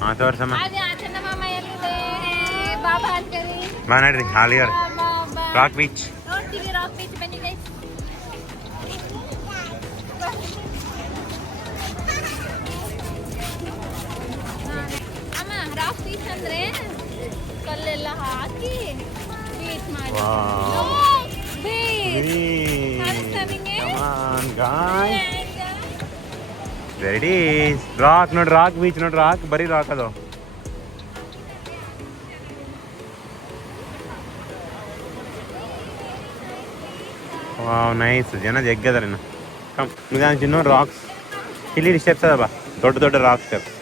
ಹಾಂ ತೋರ್ಸಮ್ಮ. ಚಂದಮಾಮ ಎಲ್ಲಿದೆ? ಬಾಬಾ ಅಂತೀರಿ. ಬಾ ನಡ್ರಿ ಹಾಲಿಯರ್ ರಾಕ್ ಬೀಚ್. ನೋಡ್ತೀವಿ ರಾಕ್ ಬೀಚ್, ಬನ್ನಿ ಗೈಸ್. ಅಮ್ಮ ರಾಕ್ ಬೀಚ್ ಅಂದ್ರೆ ಕಲ್ಲೆಲ್ಲ ಹಾಕಿ ಬೀಚ್ ಮಾಡಿ. ರೆಡಿ ರಾಕ್ ನೋಡ್ರಿ, ರಾಕ್ ಬೀಚ್ ನೋಡ್ರಿ, ರಾಕ್ ಬರೀ ರಾಕ್ ಅದು. Wow nice. ಜನ ಜಗ್ಗದಾರ ಇನ್ನು. ಕಮ್ ಚಿನ್ನ ರಾಕ್ಸ್ ಇಲ್ಲಿ ಸ್ಟೆಪ್ಸ್ ಅದ ಬಾ, ದೊಡ್ಡ ದೊಡ್ಡ ರಾಕ್ ಸ್ಟೆಪ್ಸ್.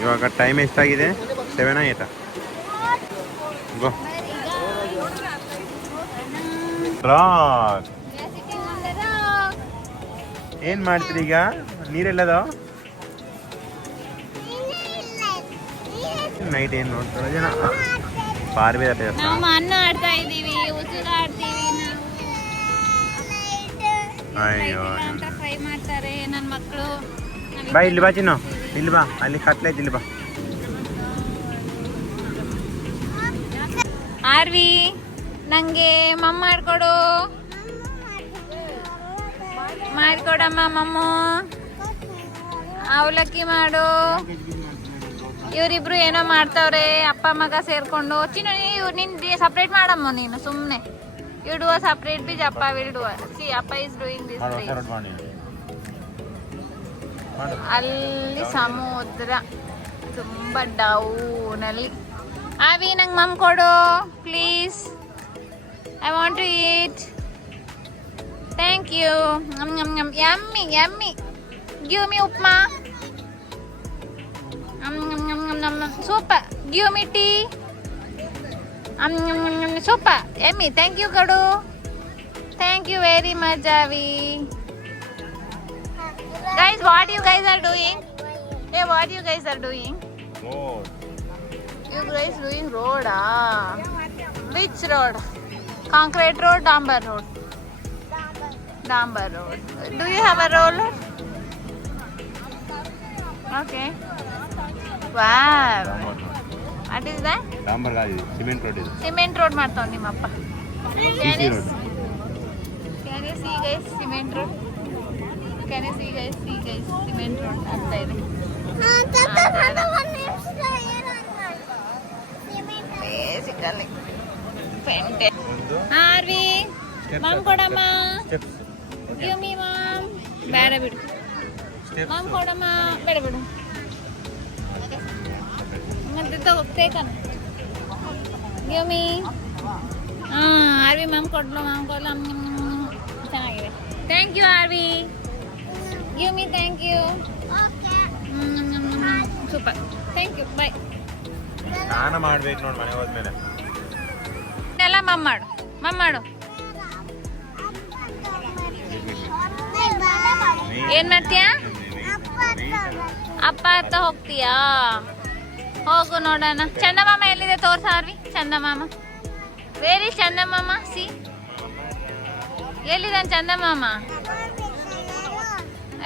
ಇವಾಗ ಟೈಮ್ ಎಷ್ಟಾಗಿದೆ? 7 8 ಗೋ. ರಾಕ್ ಏನ್ ಮಾಡ್ತೀರಿ ಈಗ? ನೀರೆಲ್ಲದ ನೈಟ್ ಏನ್ ನೋಡ್ತಾರ ಜನ? ಪಾರ್ವೆ ನಾವು ಅನ್ನ ಆಡ್ತಾ ಇದೀವಿ, ಉಸುರು ಆಡ್ತೀವಿ ನಾವು. ಅಯ್ಯೋ ಅಂತ ಫ್ರೈ ಮಾಡ್ತಾರೆ ನನ್ನ ಮಕ್ಕಳು. ಬಾ ಇಲ್ಲಿ ಬಾ ಚಿನ್ನು, ಇಲ್ಲಿ ಬಾ, ಅಲ್ಲಿ ಕತ್ಲೈತಿ, ಇಲ್ಲಿ ಬಾ. ಆರ್ವಿ ನಂಗೆ ಮಮ್ಮ ಮಾಡ್ಕೊಡು, ಮಾಡ್ಕೊಡಮ್ಮ ಮಮ್ಮ. ಅವಲಕ್ಕಿ ಮಾಡು. ಇವರಿಬ್ರು ಏನೋ ಮಾಡ್ತಾವ್ರೆ, ಅಪ್ಪ ಮಗ ಸೇರ್ಕೊಂಡು. ಚಿನ್ನು ನೀವು ನಿನ್ ಸಪ್ರೇಟ್ ಮಾಡಮ್ಮ, ನೀನು ಸುಮ್ಮನೆ. You do a separate beach, ಅಪ್ಪ ವಿಲ್ ಡೂ. ಸಿ ಅಪ್ಪ ಇಸ್ ಡೂಯಿಂಗ್ ದಿಸ್. ಅಲ್ಲಿ ಸಮುದ್ರ ತುಂಬ ಡೌನಲ್ಲಿ. ಆವಿ ನಂಗೆ ಮಮ್ ಕೊಡು please, I want to eat. Thank you. Yummy yummy. Give me upma. Super. Give me tea. Super yummy. Thank you ಕಡು. Thank you very much Aavi. Guys, what you guys are doing? Hey, what you guys are doing? Road. You guys doing road, ah? Which road? Concrete road, Dambar road? Dambar road. Do you have a roller? Okay. Wow. What is that? Dambar road. Cement road is. Cement road ಮಾಡ್ತಾವ ನಿಮ್ಮಪ್ಪ. CC road. Can you see guys cement road? Can you see guys cement road ಆಗ್ತಾ ಇದೆ. Basically pente. R V ಮಮ್ ಕೊಡಮ್ಮ. Give me ಮಮ್. ಬೇಡ ಬಿಡು ಮಮ್ ಕೊಡಮ್ಮ. ಬೇಡ ಬಿಡು ಮತ್ತೆ ತಗೋಬೇಕನ್ನ. Give me. ಆರ್ವಿ ಮಮ್ ಕೊಡ್ಲು, ಮಮ್ ಕೊಡ್ಲು. ಚೆನ್ನಾಗಿದೆ. Thank you Arvi. Give me. Thank you. Super. Thank you. Bye. ಸ್ನಾನ ಮಾಡ್ಬೇಕು ನೋಡಿ ಮನೆ ಹೋದ್ಮೇಲೆ. ಎಲ್ಲ ಮಮ್ ಮಾಡು, ಮಮ್ ಮಾಡು. ಏನ್ ಮಾಡ್ತೀಯಾ? ಅಪ್ಪ ಹತ್ತ ಹೋಗ್ತೀಯಾ? ಹೋಗು ನೋಡೋಣ. ಚಂದಮಾಮ ಎಲ್ಲಿದೆ ತೋರ್ಸ ಆರ್ವಿ. ಚಂದಮಾಮ ವೇರಿ ಚಂದಮಾಮ. ಸಿ ಎಲ್ಲಿದ್ದಾನೆ ಚಂದಮಾಮ?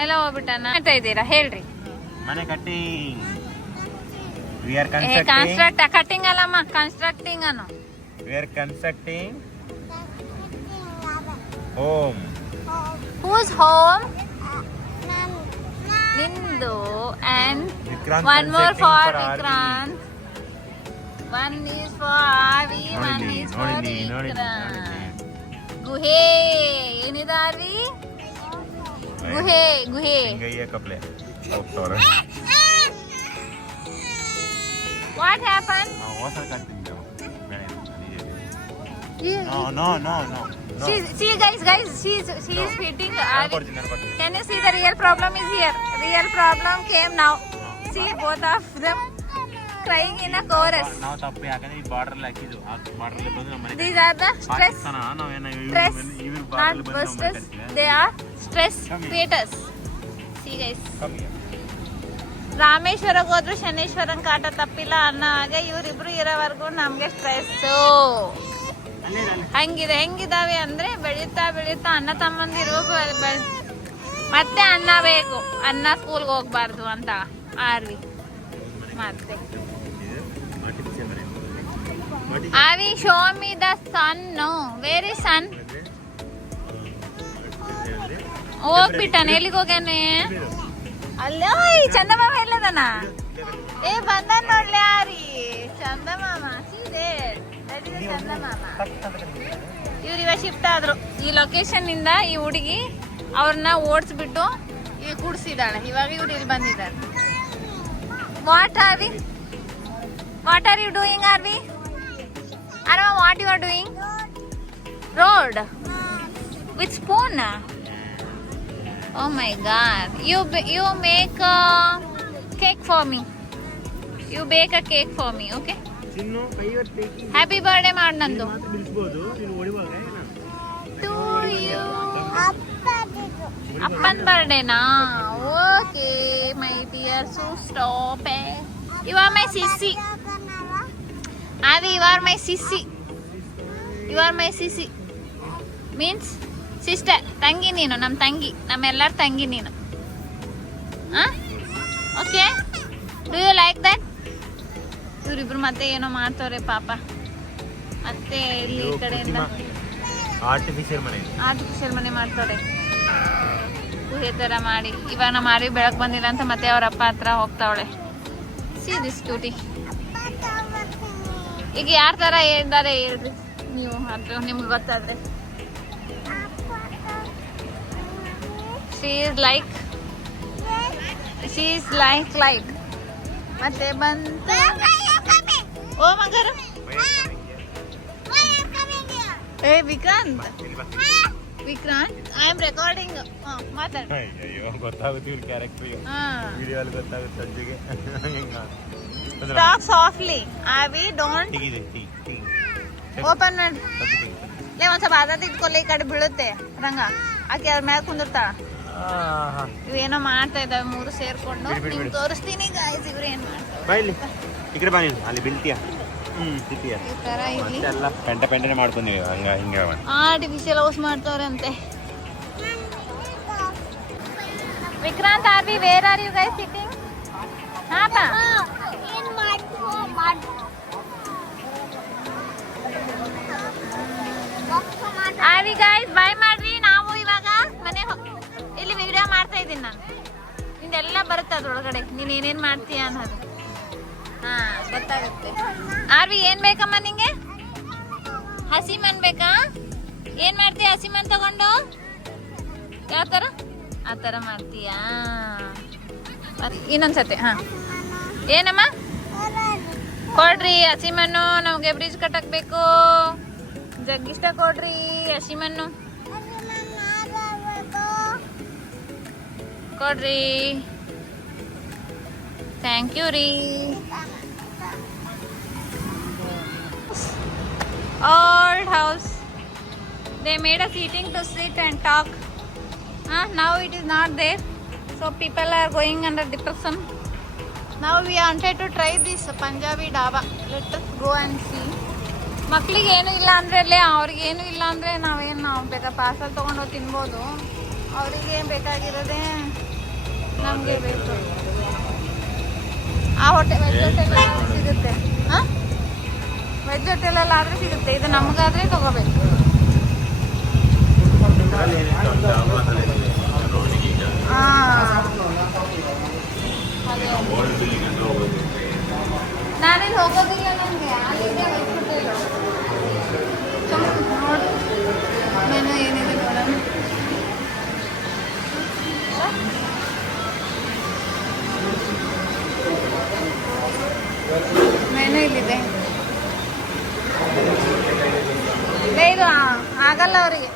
ಎಲ್ಲ ಹೋಗ್ಬಿಟ್ಟಾನ. ಮಾಡ್ತಾ ಇದ್ದೀರಾ ಹೇಳ್ರಿ? ಮನೆ ಕಟ್ಟಿಂಗ್. We are ಕಟ್ಟಿಂಗ್ ಅಲ್ಲಮ್ಮ, ಕನ್ಸ್ಟ್ರಕ್ಟಿಂಗ್ ಅನ್ನು. We are constructing home. Whose home? Nindu. And Vikrant one more for constructing Vikrant. One is for Avi, one is for Vikrant. ಗುಹೆ ಏನಿದೆ ಆರ್ವಿ? ಗುಹೆ ಗುಹೆ. ಹಿಂಗಯ್ಯ ಕಪ್ಲೆ ಹೋಗ್ತವ್ರೆ. What happened? ನಾವು ಹೊಸ cutting. No. See guys, she is fitting. Can you see the real problem is here? Real problem came now. See both of them crying in a chorus. ನಾವು ತಪ್ಪು ಯಾಕಂದ್ರೆ ಈ ಬಾರ್ಡರ್ ಹಾಕಿದ್ದು, ಆ ಬಾರ್ಡರ್ ಅಲ್ಲಿ ಬಂದು ನಮ್ಮ ಮನೆ. These are the stress. Not busters. They are stress creators. See guys. ರಾಮೇಶ್ವರಕ್ಕೆ ಹೋದ್ರು ಶನೇಶ್ವರನ್ ಕಾಟ ತಪ್ಪಿಲ್ಲ ಅನ್ನೋ ಹಾಗೆ ಇವರಿಬ್ರು ಇರೋವರೆಗೂ ನಮ್ಗೆ ಸ್ಟ್ರೆಸ್ಸು. ಹೆಂಗಿದಾವೆ ಅಂದ್ರೆ ಬೆಳೀತಾ ಅಣ್ಣ ತಮ್ಮಂದಿರು ಮತ್ತೆ ಅನ್ನ ಬೇಕು, ಅನ್ನ ಸ್ಕೂಲ್ಗೆ ಹೋಗ್ಬಾರ್ದು ಅಂತ ಆರ್ವಿ. ಮತ್ತೆ Avi show me the sun. Where is sun? ಹೋಗ್ಬಿಟ್ಟಾನ, ಎಲ್ಲಿಗೆ ಹೋಗ್ಯಾನೆ? ಅಲ್ಲ ಚಂದಮಾಮ ಎಲ್ಲದನ? ಏ ಬಂದ ನೋಡ್ಲಿ ಆರಿ ಚಂದಮಾಮ. ಚಂದಮಾಮ ಇವ್ರು ಇವಾಗ ಶಿಫ್ಟ್ ಆದ್ರು ಈ ಲೊಕೇಶನ್ ಇಂದ. ಈ ಹುಡುಗಿ ಅವ್ರನ್ನ ಓಡಿಸ್ಬಿಟ್ಟು ಈಗ ಕೂಡ್ಸಿದಾಳೆ. ಇವಾಗ ಇವ್ರು ಇಲ್ಲಿ ಬಂದಿದ್ದಾರೆ. What are you doing Arvi? Arva, what you are doing? Road with spoon. Oh my God! You make a cake for me. You bake a cake for me, okay? Happy birthday, Marnandu. To you. Appan birthday na. Okay, my dear. So stop it. You are my sissy. Avi, you are my sissy. You are my sissy. Means sister. Tangi neenu, nam tangi. Nam ellar tangi neenu. Huh? Okay? Do you like that? ಇವರಿಬ್ರು ಮತ್ತೆ ಏನೋ ಮಾಡ್ತವ್ರೆ ಪಾಪ. ಮತ್ತೆ ಇಲ್ಲಿ ಈ ಕಡೆಯಿಂದ artificial ಮನೆ ಮಾಡ್ತಾರೆ. ಗುಹೆ ತರ ಮಾಡಿ. ಇವಾಗ ನಮ್ಮ ಆರ್ವಿ ಬೆಳಕ್ ಬಂದಿಲ್ಲ ಅಂತ ಮತ್ತೆ ಅವ್ರ ಅಪ್ಪ ಹತ್ರ ಹೋಗ್ತಾವಳೆ. See this cutie. ಈಗ ಯಾರ ತರ ಇದ್ದಾರೆ ಹೇಳ್ರಿ ನೀವು, ಅದು ನಿಮ್ಗೆ ಗೊತ್ತಾದ್ರೆ. ಶಿ ಈಸ್ ಲೈಕ್ ಮತ್ತೆ ಬಂತು. ಓ ಮಗರು ಏ ವಿಕ್ರಾಂತ್, ಐ ಆಮ್ ರೆಕಾರ್ಡಿಂಗ್. ಮಾತಾಡ. ಗೊತ್ತಾಗುತ್ತೆ ಇವ್ರ ಕ್ಯಾರೆಕ್ಟರ್ ವಿಡಿಯೋ ಅಲ್ಲಿ ಗೊತ್ತಾಗುತ್ತೆ ಸಂಜೆಗೆ. Talk softly. Avi, don't. Open ಮಾಡಿ. ಲೇ ಒಂದ್ ಸ್ವಲ್ಪ ಆದ ಇಟ್ಕೊಳ್ಳಿ, ಈ ಕಡೆ ಬೀಳುತ್ತೆ ರಂಗ. ಆಕೆ ಅದ್ರ ಮ್ಯಾಗ ಕುಂದಿರ್ತಾಳ. ಇವೇನೋ ಮಾಡ್ತಾ ಇದ್ದಾವೆ ಮೂರು ಸೇರ್ಕೊಂಡು. ನಿಮ್ಗೆ ತೋರಿಸ್ತೀನಿ ಗಾಯ್ಸ್ ಇವ್ರು ಏನ್ ಮಾಡ್ತಾರೆ. ಈ ಕಡೆ ಬನ್ನಿ, ಅಲ್ಲಿ ಬೀಳ್ತೀಯ. ಈ ತರ ಇಲ್ಲಿ ಎಲ್ಲ ಪೆಂಟನೆ ಮಾಡ್ಕೊಂಡಿ ಹಂಗ ಹಿಂಗ ಆರ್ಟಿಫಿಷಿಯಲ್ ಹೌಸ್ ಮಾಡ್ತವ್ರೆ ಅಂತೆ. Vikrant, Arvi, where are you guys sitting? ಹಾಪ ಆರ್ವಿ ಗೈಸ್ ಬಾಯ್ ಮಾಡ್ರಿ. ನಾವು ಇವಾಗ ಮನೆ ಇಲ್ಲಿ ವಿಡಿಯೋ ಮಾಡ್ತಾ ಇದ್ದೀನಿ ನಾನು. ನಿಂದೆಲ್ಲ ಬರುತ್ತೆ ಅದ್ರೊಳಗಡೆ, ನೀನ್ ಏನೇನ್ ಮಾಡ್ತೀಯ ಅನ್ನೋದು. ಹಾ ಗೊತ್ತಾಗುತ್ತೆ. ಆರ್ವಿ ಏನ್ ಬೇಕಮ್ಮ ನಿಂಗೆ? ಹಸಿ ಮಣ್ ಬೇಕಾ? ಏನ್ ಮಾಡ್ತೀಯ ಹಸಿ ಮಣ್ ತಗೊಂಡು? ಯಾವ ತರ? ಆ ತರ ಮಾಡ್ತೀಯಾ? ಇನ್ನೊಂದ್ಸತಿ. ಹಾ ಏನಮ್ಮ ಕೊಡ್ರಿ ಹಸಿ ಮಣ್ಣು. ನಮ್ಗೆ ಬ್ರಿಡ್ಜ್ ಕಟ್ಟಕ್ ಬೇಕು. ಜಗ್ಗಿಷ್ಟ ಕೊಡ್ರಿ ಹಸಿ ಮಣ್ಣು ಕೊಡ್ರಿ. ಥ್ಯಾಂಕ್ ಯು ರೀ. Old house. They made us eating to sit and talk. Now it is not there. So people are going under depression. Now we wanted to try this Punjabi dhaba. Let us go and see. ಮಕ್ಳಿಗೆ ಏನು ಇಲ್ಲ ಅಂದ್ರೆ ಅವ್ರಿಗೆ ಏನು ಇಲ್ಲ ಅಂದ್ರೆ ನಾವು ಬೇಕಾ ಪಾರ್ಸಲ್ ತಗೊಂಡು ತಿನ್ಬೋದು. ಅವರಿಗೆ ಬೇಕಾಗಿರೋದೇ ನಮಗೆ ಬೇಕು. ಆ ವೆಜ್ ಹೋಟೆಲ್ ಸಿಗುತ್ತೆ. ವೆಜ್ ಹೋಟೆಲಲ್ಲಿ ಆದ್ರೆ ಸಿಗುತ್ತೆ. ಇದು ನಮಗಾದ್ರೆ ತಗೋಬೇಕು. ನಾನಿಲ್ಲಿ ಹೋಗೋದಿಲ್ಲ, ನನಗೆ ಅಲ್ಲಿದೆ ವೆಜ್ ಹೋಟೆಲು. ನೋಡಿ ಮೆನು ಏನಿದೆ ನೋಡೋಣ. ಮೆನು ಇಲ್ಲಿದೆ. ಇದು ಆಗಲ್ಲ ಅವರಿಗೆ.